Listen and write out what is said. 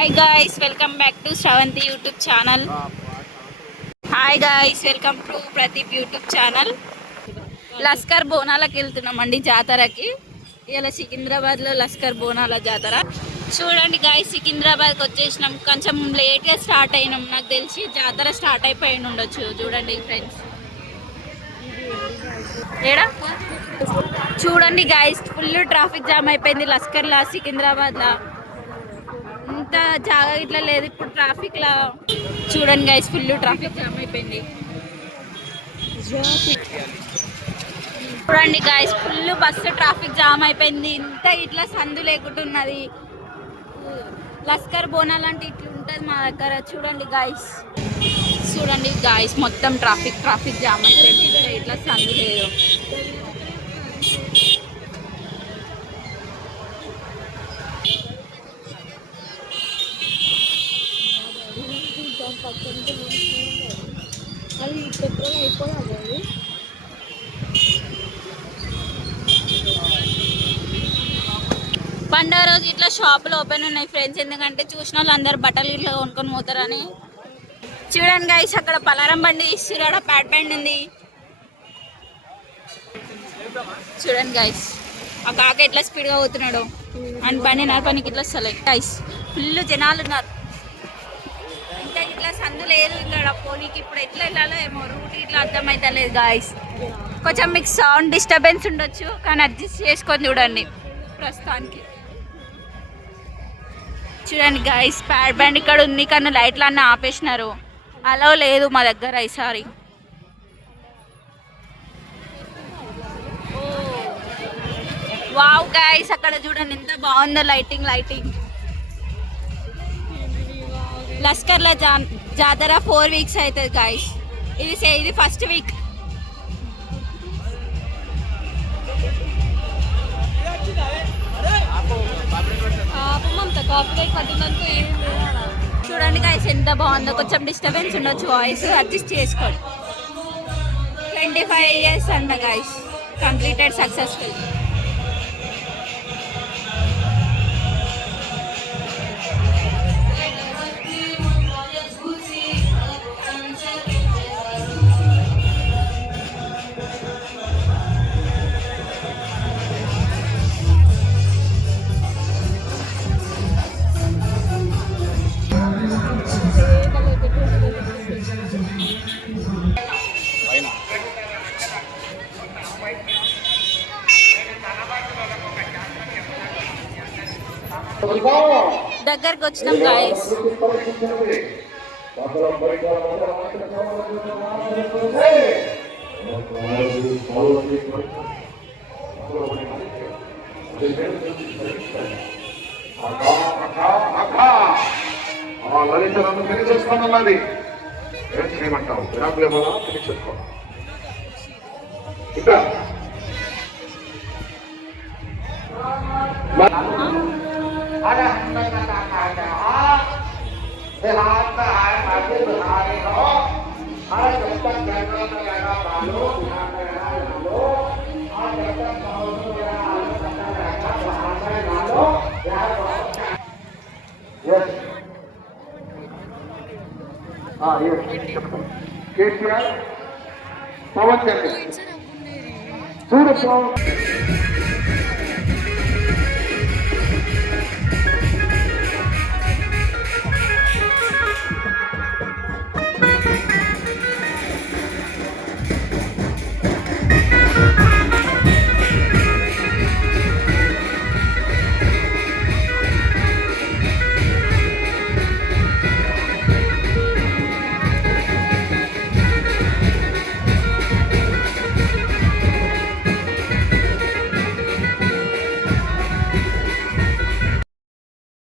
Hi guys, welcome back to Sravanthi YouTube channel. Hi guys, welcome to Pradeep YouTube channel. Lashkar బోనాలకు వెళ్తున్నామండి జాతరకి. ఇలా సికింద్రాబాద్లో లస్కర్ బోనాల జాతర. చూడండి గాయ్స్, సికింద్రాబాద్కి వచ్చేసినాం. కొంచెం లేట్గా స్టార్ట్ అయినాం. నాకు తెలిసి జాతర స్టార్ట్ అయిపోయి ఉండొచ్చు. చూడండి ఫ్రెండ్స్, ఏడా చూడండి గాయ్స్, ఫుల్ ట్రాఫిక్ జామ్ అయిపోయింది లస్కర్లా, సికింద్రాబాద్లా. ఇంత జాగా ఇట్లా లేదు ఇప్పుడు ట్రాఫిక్ లా. చూడండి గైస్, ఫుల్ ట్రాఫిక్ జామ్ అయిపోయింది. చూడండి guys, full bus traffic jam అయిపోయింది. ఇంత ఇట్లా సందు లేకుంటున్నది. లస్కర్ బోనాలు అంటే ఇట్లా ఉంటుంది మా దగ్గర. చూడండి గైస్, చూడండి గైస్, మొత్తం ట్రాఫిక్ జామ్ అయిపోయింది. ఇట్లా సందు లేదు. అది పెట్రోల్ అయిపోయాలి. అది పండుగ రోజు ఇట్లా షాపులు ఓపెన్ ఉన్నాయి ఫ్రెండ్స్. ఎందుకంటే చూసిన వాళ్ళు అందరు బట్టలు ఇట్లా కొనుక్కొని పోతారని. చూడండి గైస్, అక్కడ పలారం బండి ఇస్తురాడ, ప్యాడ్ బండి ఉంది. చూడండి గైస్, ఆ కాక ఎట్లా స్పీడ్గా పోతున్నాడు. అండ్ బండి నడపనికి ఇట్లా వస్తలే గైస్. ఫుల్ జనాలు ఉన్నారు. ఇంకా ఇట్లా సందు లేదు ఇక్కడ పోనీకి. ఇప్పుడు ఎట్లా వెళ్ళాలో ఏమో రూట్ ఇట్లా అర్థమైతే లేదు గాయస్. కొంచెం మీకు సౌండ్ డిస్టర్బెన్స్ ఉండొచ్చు, కానీ అడ్జస్ట్ చేసుకొని చూడండి. ప్రస్తుతానికి చూడండి గాయస్, ప్యాడ్ బ్యాండ్ ఇక్కడ ఉంది కానీ లైట్లు అన్నీ ఆపేసినారు. అలా లేదు మా దగ్గర ఈసారి. వావ్ గాయస్, అక్కడ చూడండి ఎంత బాగుందో లైటింగ్. లస్కర్ల జాతర 4 వీక్స్ అవుతుంది గాయస్. ఇది ఫస్ట్ వీక్. చూడండి గాయస్, ఎంత బాగుందో. కొంచెం డిస్టర్బెన్స్ ఉండొచ్చు, వాయిస్ అడ్జస్ట్ చేసుకోండి. 25 years అంట గాయస్, కంప్లీటెడ్ సక్సెస్ఫుల్. దగ్గరకు వచ్చినాం గాయస్. లలితలను పెళ్లి చేసుకోనున్నది. ఏం చేయమంటావు? వినాకులేమన్నా పెళ్లి చేసుకో. ఇంకా కేసీఆర్, పవన్ కళ్యాణ్, చూడు